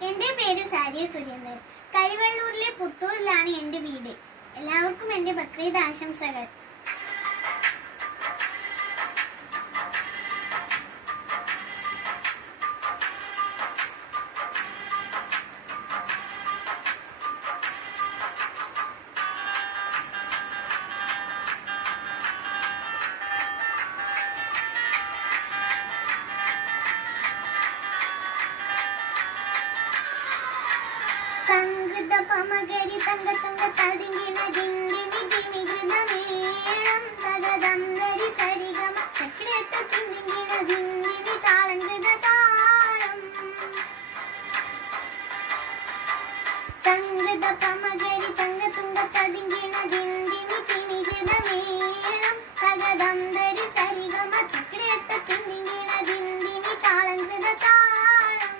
എന്റെ പേര് സാരിയ സുരേന്ദ്രൻ. കരിവള്ളൂരിലെ പുത്തൂരിലാണ് എന്റെ വീട്. എല്ലാവർക്കും എന്റെ ബക്രീദ് ആശംസകൾ. സംഗൃത പമകരി തങ്ക തങ്ക തതിങ്കിണ ജിന്ദിമി ജിമി കൃതമേളം തഗദന്തരി സരിഗമ ചക്രത്ത തിങ്കിണ ജിന്ദിമി താളം കൃത താളം. സംഗൃത പമകരി തങ്ക തങ്ക തതിങ്കിണ ജിന്ദിമി ജിമി കൃതമേളം തഗദന്തരി സരിഗമ ചക്രത്ത തിങ്കിണ ജിന്ദിമി താളം കൃത താളം.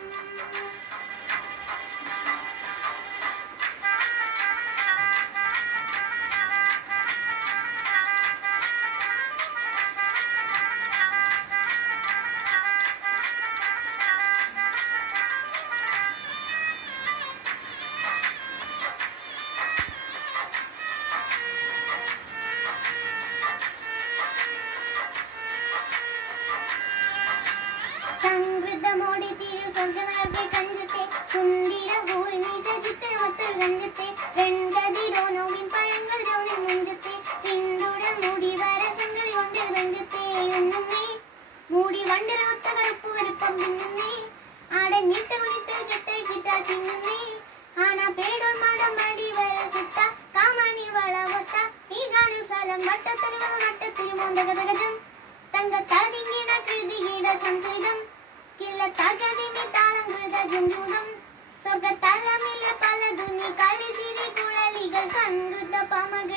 സംഗൃതമോടി തിരു സ്വർഗനർവ്വ കഞ്ചത്തെ സുന്ദര പൂർണിസ ചിത്രമൊത്തൊരു കഞ്ചത്തെ വെൺകതിരോനോവിൻ പഴങ്കതിരോവിൻ മുഞ്ചത്തെ പിന്തുടർ മൂടി വര സംഗതി കൊണ്ട് കഞ്ചത്തെ ഉണ്ണുന്നേ മൂടി വണ്ടിലൊത്ത കറുപ്പ് വലുപ്പം പിന്നുന്നേ ആടഞ്ഞിട്ട് കുളിത്ത് ചുട്ടഴിച്ചിട്ടാ തിന്നുന്നേ ആന പേടോൾ മടം മടി വര സുത്ത കാമാനി വളവത്ത ഈ ഗാനു സ്ഥലം വട്ടത്തരുവ വട്ടത്തിൽ മോന്തകതകജം തങ്ക തതിങ്ങിട കൃതികിട സംസ്കൃതം കില്ലത്താകതിമി താളം കൃത ജുംജുടം സ്വർഗത്തലമില്ല പല ധുനി കളിച്ചിരി കുഴലികൾ സംഗൃത പമക